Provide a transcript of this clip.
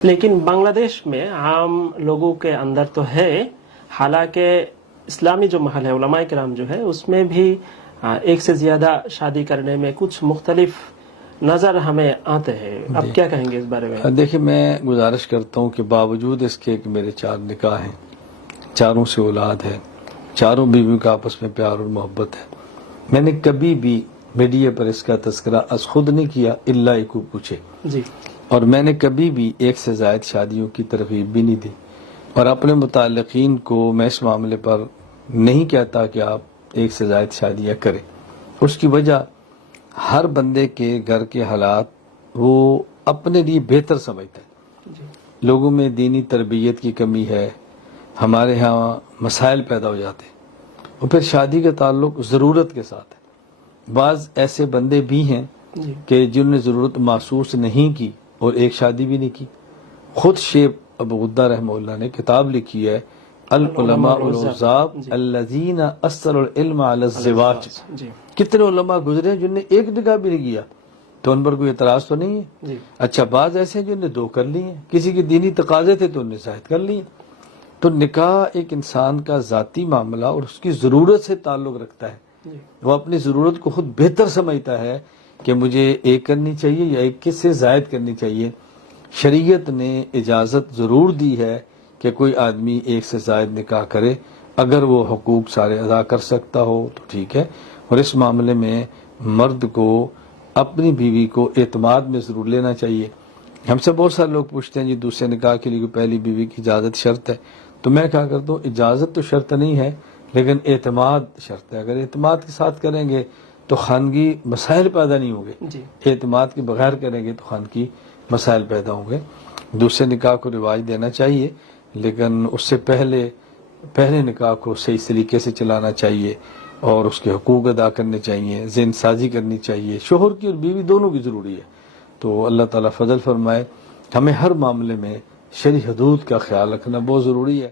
لیکن بنگلہ دیش میں عام لوگوں کے اندر تو ہے، حالانکہ اسلامی جو محل ہے، علماء کرام جو ہے، اس میں بھی ایک سے زیادہ شادی کرنے میں کچھ مختلف نظر ہمیں آتے ہیں. اب کیا کہیں گے اس بارے میں؟ دیکھیں، میں گزارش کرتا ہوں کہ باوجود اس کے کہ میرے 4 نکاح ہیں، چاروں سے اولاد ہے، چاروں بیویوں کا آپس میں پیار اور محبت ہے، میں نے کبھی بھی میڈیا پر اس کا تذکرہ از خود نہیں کیا الا کو پوچھے. جی. اور میں نے کبھی بھی ایک سے زائد شادیوں کی ترغیب بھی نہیں دی، اور اپنے متعلقین کو میں اس معاملے پر نہیں کہتا کہ آپ ایک سے زائد شادیاں کریں. اس کی وجہ ہر بندے کے گھر کے حالات وہ اپنے لیے بہتر سمجھتا ہے. جی. لوگوں میں دینی تربیت کی کمی ہے، ہمارے ہاں مسائل پیدا ہو جاتے ہیں، اور پھر شادی کا تعلق ضرورت کے ساتھ ہے. بعض ایسے بندے بھی ہیں جی. کہ جنہوں نے ضرورت محسوس نہیں کی اور ایک شادی بھی نہیں کی. خود شیخ ابو غدہ رحمہ اللہ نے کتاب لکھی ہے العلماء العزاب الذین اثروا العلم علی الزواج. جی. کتنے علماء گزرے ہیں جن نے ایک نکاح بھی نہیں کیا، تو ان پر کوئی اعتراض تو نہیں ہے. جی. اچھا، بعض ایسے ہیں جن نے 2 کر لی ہیں، کسی کے دینی تقاضے تھے تو انہوں نے زائد کر لی. تو نکاح ایک انسان کا ذاتی معاملہ اور اس کی ضرورت سے تعلق رکھتا ہے. جی. وہ اپنی ضرورت کو خود بہتر سمجھتا ہے کہ مجھے ایک کرنی چاہیے یا ایک کس سے زائد کرنی چاہیے. شریعت نے اجازت ضرور دی ہے کہ کوئی آدمی ایک سے زائد نکاح کرے اگر وہ حقوق سارے ادا کر سکتا ہو تو ٹھیک ہے. اور اس معاملے میں مرد کو اپنی بیوی کو اعتماد میں ضرور لینا چاہیے. ہم سے بہت سارے لوگ پوچھتے ہیں جی دوسرے نکاح کے لیے پہلی بیوی کی اجازت شرط ہے. تو میں کہا کرتا ہوں اجازت تو شرط نہیں ہے لیکن اعتماد شرط ہے. اگر اعتماد کے ساتھ کریں گے تو خانگی مسائل پیدا نہیں ہوں گے. جی. اعتماد کے بغیر کریں گے تو خانگی مسائل پیدا ہوں گے. دوسرے نکاح کو رواج دینا چاہیے لیکن اس سے پہلے نکاح کو صحیح طریقے سے چلانا چاہیے اور اس کے حقوق ادا کرنے چاہیے، ذہن سازی کرنی چاہیے. شوہر کی اور بیوی دونوں کی ضروری ہے. تو اللہ تعالیٰ فضل فرمائے. ہمیں ہر معاملے میں شرعی حدود کا خیال رکھنا بہت ضروری ہے.